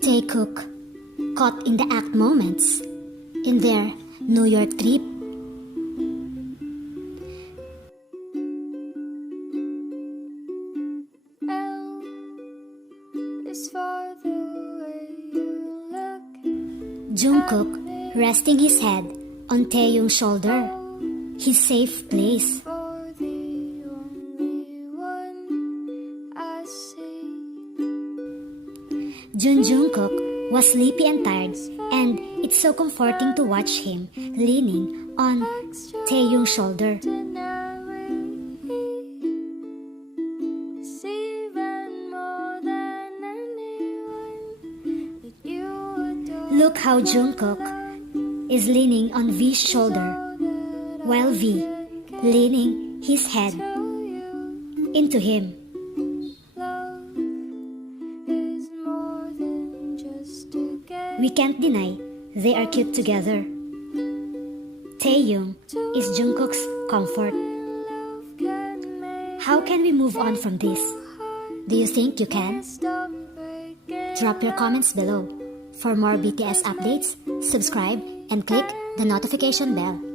Taekook, caught in the act moments in their New York trip. L is for the way you look. Jungkook resting his head on Taeyoung's shoulder, his safe place. For the only one I see. Jungkook was sleepy and tired, and it's so comforting to watch him leaning on Taeyoung's shoulder. It's even more than anyone that you adore. Look how Jungkook is leaning on V's shoulder, while V leaning his head into him. Love is more than just a game. We can't deny they are cute together. Taeyoung is Jungkook's comfort. Love can make How can we move on from this? Do you think you can? stop breaking. Drop your comments below. For more BTS updates, subscribe and click the notification bell.